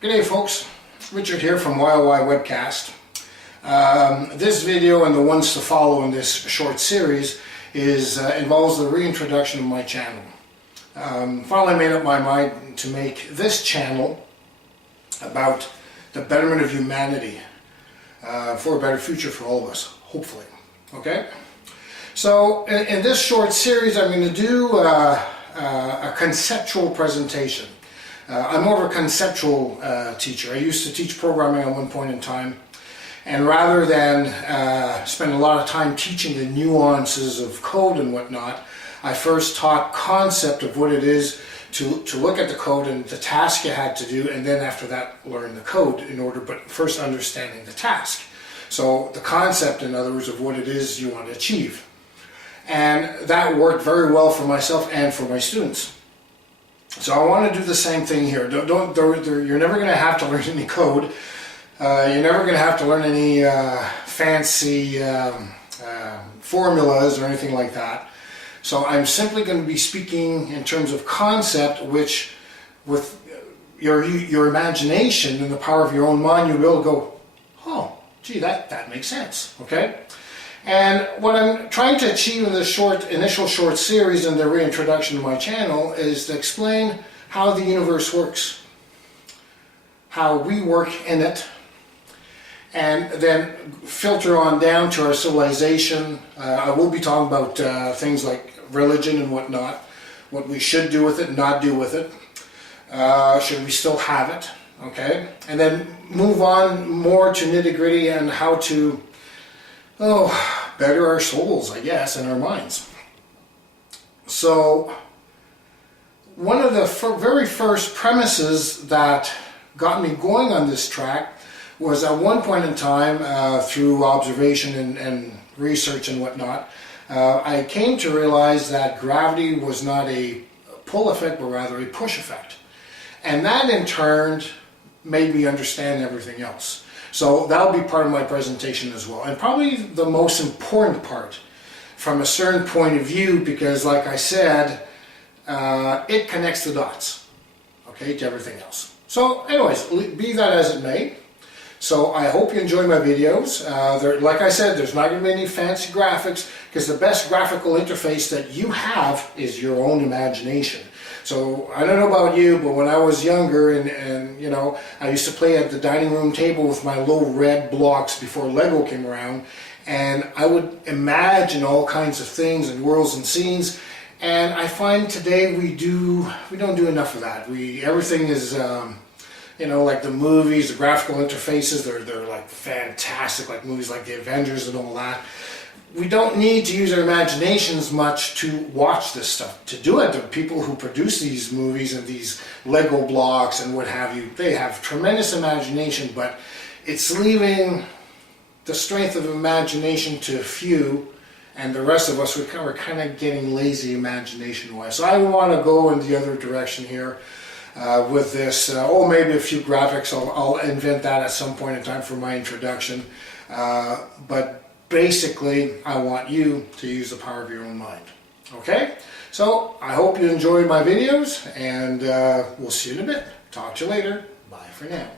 Good day, folks. Richard here from WYOY Webcast. This video and the ones to follow in this short series involves the reintroduction of my channel. Finally made up my mind to make this channel about the betterment of humanity for a better future for all of us, hopefully. Okay? So in this short series I'm going to do a conceptual presentation. I'm more of a conceptual teacher. I used to teach programming at one point in time, and rather than spend a lot of time teaching the nuances of code and whatnot, I first taught concept of what it is to look at the code and the task you had to do, and then after that learn the code but first understanding the task. So the concept, in other words, of what it is you want to achieve. And that worked very well for myself and for my students. So I want to do the same thing here. You're never going to have to learn any code. You're never going to have to learn any fancy formulas or anything like that. So I'm simply going to be speaking in terms of concept, which with your imagination and the power of your own mind, you'll be able to go, oh, gee, that makes sense, okay? And what I'm trying to achieve in this initial short series and the reintroduction to my channel is to explain how the universe works, how we work in it, and then filter on down to our civilization. I will be talking about things like religion and whatnot, what we should do with it, not do with it, should we still have it, okay? And then move on more to nitty-gritty and how to better our souls, I guess, and our minds. So, one of the very first premises that got me going on this track was at one point in time, through observation and research and whatnot, I came to realize that gravity was not a pull effect, but rather a push effect. And that in turn made me understand everything else. So that'll be part of my presentation as well, and probably the most important part from a certain point of view, because like I said, it connects the dots, okay, to everything else. So anyways, be that as it may, so I hope you enjoy my videos. Like I said, there's not going to be any fancy graphics, because the best graphical interface that you have is your own imagination. So I don't know about you, but when I was younger and you know, I used to play at the dining room table with my little red blocks before Lego came around, and I would imagine all kinds of things and worlds and scenes. And I find today we don't do enough of that. Everything is you know, like the movies, the graphical interfaces, they're like fantastic, like movies like The Avengers and all that. We don't need to use our imaginations much to watch this stuff. To do it, the people who produce these movies and these Lego blocks and what have you, they have tremendous imagination, but it's leaving the strength of imagination to a few, and the rest of us, we're kind of getting lazy imagination-wise. So I want to go in the other direction here with this, maybe a few graphics. I'll invent that at some point in time for my introduction. But basically, I want you to use the power of your own mind. Okay? So, I hope you enjoyed my videos, and we'll see you in a bit. Talk to you later. Bye for now.